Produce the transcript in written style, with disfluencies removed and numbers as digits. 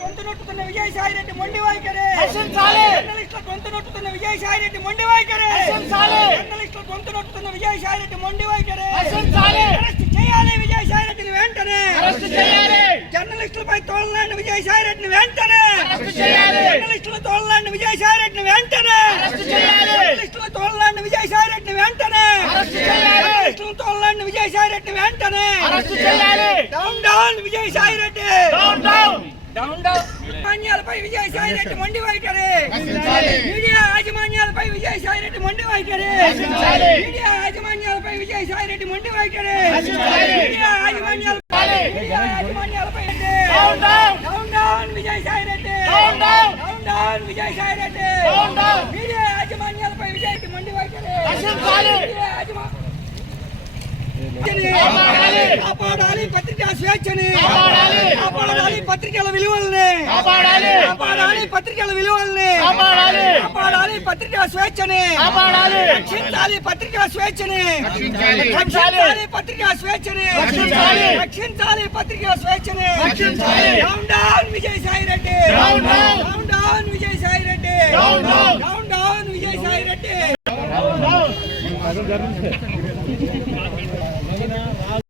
గొంతునొట్టుతున్న విజయసాయి రెడ్డి మొండి వైఖరి రక్షించాలి. జర్నలిస్టుల గొంతునొట్టుతున్న విజయసాయి రెడ్డి మొండి వైఖరి రక్షించాలి. జర్నలిస్టుల గొంతునొట్టుతున్న విజయసాయి రెడ్డి మొండి వైఖరి రక్షించాలి. అరెస్ట్ చేయాలి విజయసాయి రెడ్డిని వెంటనే అరెస్ట్ చేయాలి. జర్నలిస్టులపై తోలనాడిన విజయసాయి రెడ్డిని వెంటనే అరెస్ట్ చేయాలి. జర్నలిస్టుల తోలనాడిన విజయసాయి రెడ్డిని వెంటనే అరెస్ట్ చేయాలి. జర్నలిస్టుల తోలనాడిన విజయసాయి రెడ్డిని వెంటనే అరెస్ట్ చేయాలి. జర్నలిస్టుల తోలనాడిన విజయసాయి రెడ్డిని వెంటనే అరెస్ట్ చేయాలి. Down down Vijayasai Reddy down down down down యాజమాన్యాలపై విజయసాయి రెడ్డి మొండి వైఖరి రక్షించాలి. మీడియా యాజమాన్యాలపై విజయసాయి రెడ్డి మొండి వైఖరి రక్షించాలి. మీడియా యాజమాన్యాలపై విజయసాయి రెడ్డి మొండి వైఖరి రక్షించాలి. మీడియా యాజమాన్యాలపై down down down down Vijayasai Reddy down down down down Vijayasai Reddy down down media యాజమాన్యాలపై విజయసాయి మొండి వైఖరి రక్షించాలి. మీడియా యాజమాన్యాలపై కాపాడాలి. కాపాడాలి పత్రికా స్వేచ్ఛని కాపాడాలి. కాపాడాలి పత్రికల విలువల్ని కాపాడాలి. కాపాడాలి పత్రికల విలువల్ని కాపాడాలి. కాపాడాలి పత్రికా స్వేచ్ఛని కాపాడాలి. రక్షించాలి పత్రికా స్వేచ్ఛని రక్షించాలి. రక్షించాలి పత్రికా స్వేచ్ఛని రక్షించాలి. రక్షించాలి పత్రికా స్వేచ్ఛని రక్షించాలి. Down down Vijayasai Reddy down down. Down down Vijayasai Reddy down down. Down down Vijayasai Reddy